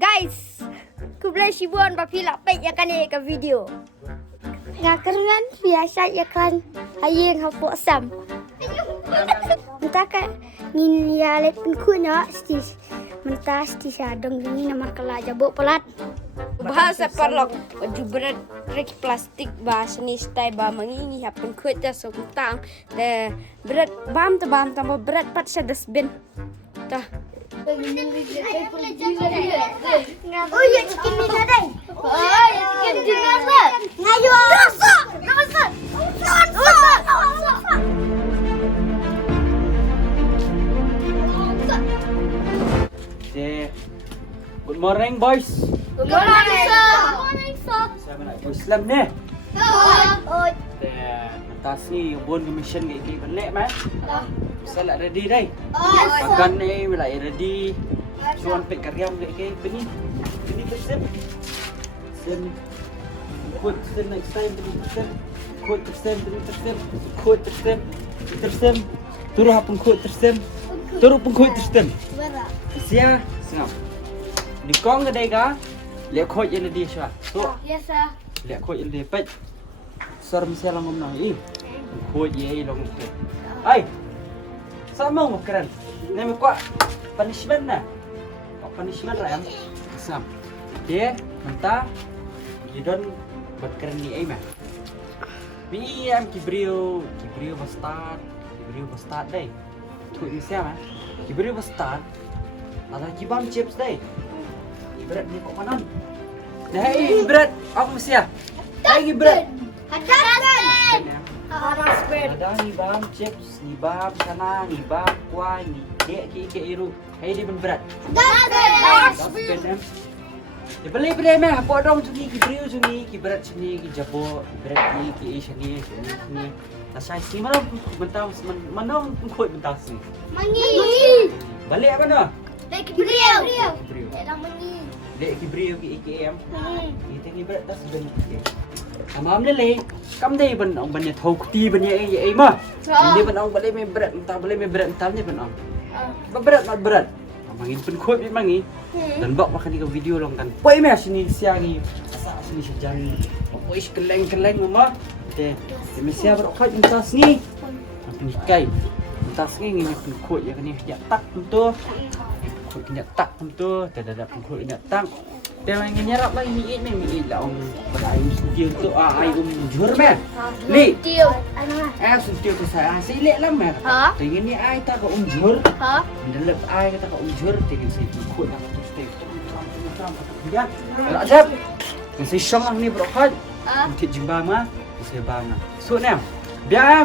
Guys, Khublei Shibuan papilak peit yang kane ke video. Ngakaran biasa ya kan ayeng hapok sam. Entah kan ni ya let pun Khun ya stis. Mentah stis adong ni nama kala jabuk pelat. Bahasa parlok baju berat rek plastik bahasa ni style ba mangingi hapun Khuid dah so kutang de berat bam tambah berat pat sa dustbin. Tah. Oh ya cikin ni dah. Oh ya cikin ni dah. Ngayo. Rasa. Good morning, boys. Good morning, sir. Good morning, sir. Sama nak Islam ni. Oh. Mentas ni bon commission ke iki balik mah. Salat ready dah. Oh. Makan ni mulai ready. Suan pek karyam ke iki bini. Bini pesen. Sen. Khuid sen next time bini pesen. Khuid pesen bini pesen. Khuid pesen. Turun hapun Khuid pesen. Turun pun Khuid pesen. Sia, sengap. Di kong ke dega, lihat Khuid yang dia sah. Tu, Yes, sir. lihat Khuid yang dia pet. Serem siapa lang ngomong ni? Khuid ye long tu. Ay, sama mo keren. Nama kuat punishment na. Punishment lah yang sam. Dia mentah, you don't buat keren ni ay mah. Bi am kibrio bastard day. Tu ni siapa? Kibrio bastard. Ada kibam chips day. Berat ni kok panon. Dah berat aku mesti ya. Lagi berat. Ada ni bam chips, ni bam sana, ni bam kuai, ni dek ke iru. Hai dia berat. Dia beli meh apa dong sungi ki brio sungi ki berat sungi ki jabo berat ni ki sungi ni. Tasai si mana mentau mana Khuid mentau si. Mangi. Balik apa no? Dek brio. Kibrio. Dah mangi. Dek kibrio ki IKM. Kita ni berat dah sebenarnya. Amam ni le. Kam dei ban ong ban thau ti ban ye ai ma. Ni ban ong balai me berat entah balai me berat entah ni ban ong. Berat not berat. Mangin pun Khuid ni mangi. Dan bak makan ni video long kan. Poi me sini siangi. Asa sini sejari. Poi keleng mama. Te. Me sia ber Khuid entas ni. Ni kai. Entas ni ni pun Khuid yang ni ya tak tu. Khuid kena tak tu, tidak pun Khuid kena tak. Dia main nyerap lagi mi lah om berlain studio tu ai jur meh. Li. Studio tu saya silek lah meh. Tengin ni ai tak om jur. Dalam ai kata om jur tengin saya Khuid nak tu stay. Dia. Tak jap. Saya syong ni bro Khuid. Nanti jumpa mah. Saya bang. So ni. Biar.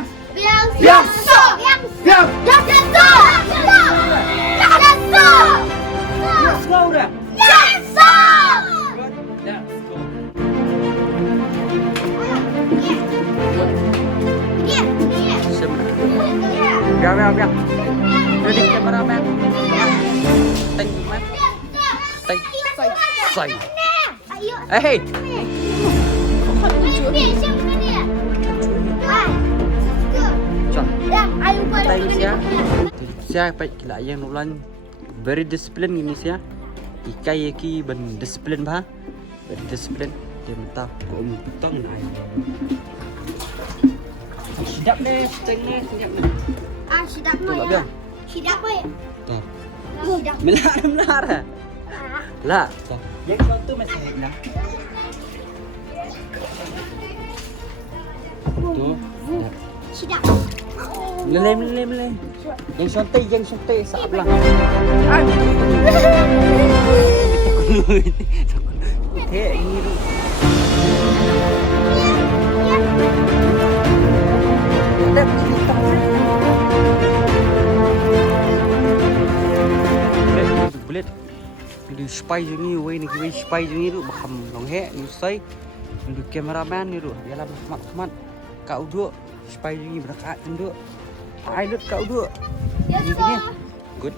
Let's go dah. Yes, sir. Let's go. Biar. Ready cameraman. Teng man. Teng. Say. Hey. Teng sia. Sia pai kila yang nulan very discipline ini sia. Ikai ki ben discipline bah. Very discipline. Dia mentah ko tong ai. Sedap ni, teng ni sedap ni. Sedap Tu mo ya. Sedap mo ya. Tu. Sedap. Benar. Lah. Yang satu masih lah. Tu. Sedap. Meleleh. Yang santai saat belah. Thế ini tu. Tep cerita sih. Bulat. Video spy je ni, way ni video spy je ni tu bakam long he ni sai. Video cameraman ni tu, dia lah mat. Kau duk spy je ni berkat tu. Ai lut kau duk. Yes, Ni. sir. Good.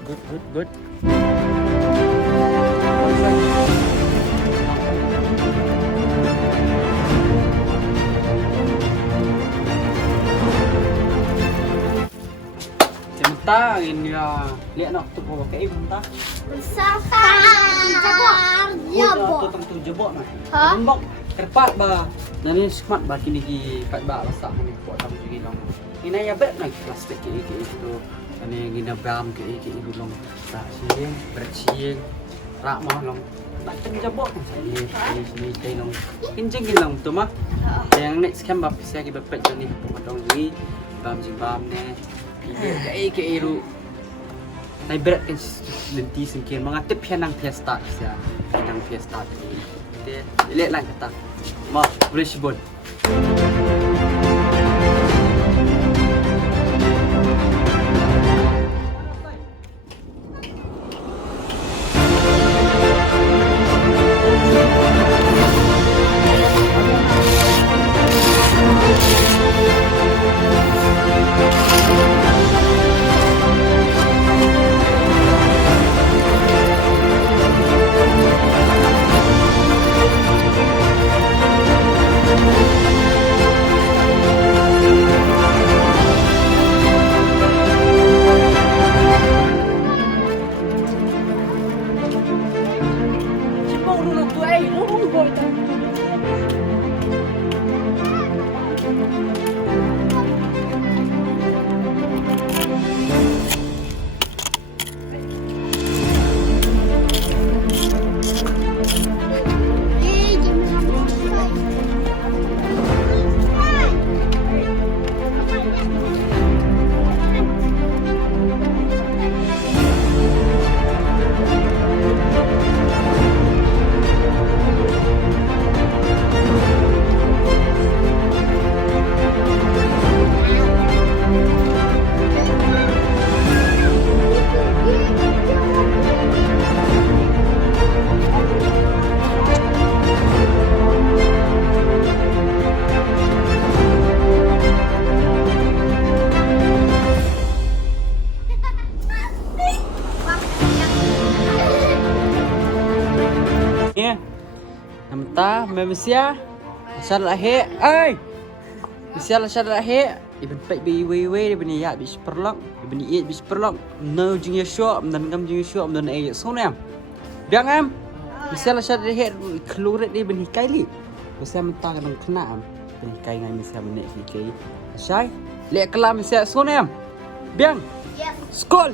Mentah ini ya. Lihat nak tu bawa ke mentah. Safari. jebok nak. Ha? Mbok kerpat ba. Nani smart ba kini ki kat ba masak ni buat tam lagi dong. Ini ya bet nak plastik ke itu. Ani gina bam ke dulong. Tak siang, bersiang. Rak mah long. Tak jebok saya sini long. Kinjing long tu mah. Yang next camp ba saya ki bepet ni potong ni. Bam jing bam ni. Ke iru. Nai berat kan lenti singkir mengatip pianang fiesta sia. Pianang fiesta ni. Dia lihat lah kata. Ma, boleh sibun. Namta Malaysia Syarah he ai Malaysia syarah he ibn peit bi we ibn ya bi perlok ibn eat bi perlok no jing yesho dan gam jing yesho dan ai so nam biang am Malaysia syarah he kluret di ibn hikai li Malaysia menta kan kena am ibn hikai ngai Malaysia menek hikai syai lek kelam Malaysia so nam biang skol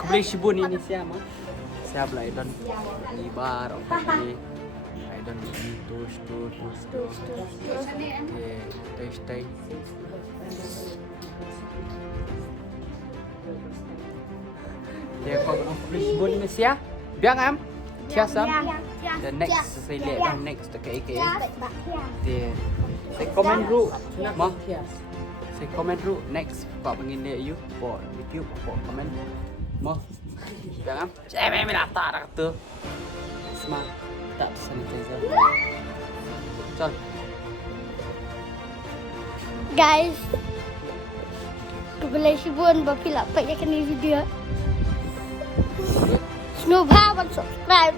Khublei sibun ini siapa? Siapa lah idon? Ibar okey. Idon ini tus. Stay. Dia kau Khublei sibun ini siapa? Biang am? Kiasam? The next saya lihat dah next dekat AKA. Dia. Saya komen dulu. Mah. Saya komen dulu next Pak pengin dia you buat review buat komen. Mah. Biang am? Saya memang tak ada kata. Smart. Tak sanitizer. Chal. Guys, Khublei sibun bapila pek ya kini video. Jangan lupa subscribe.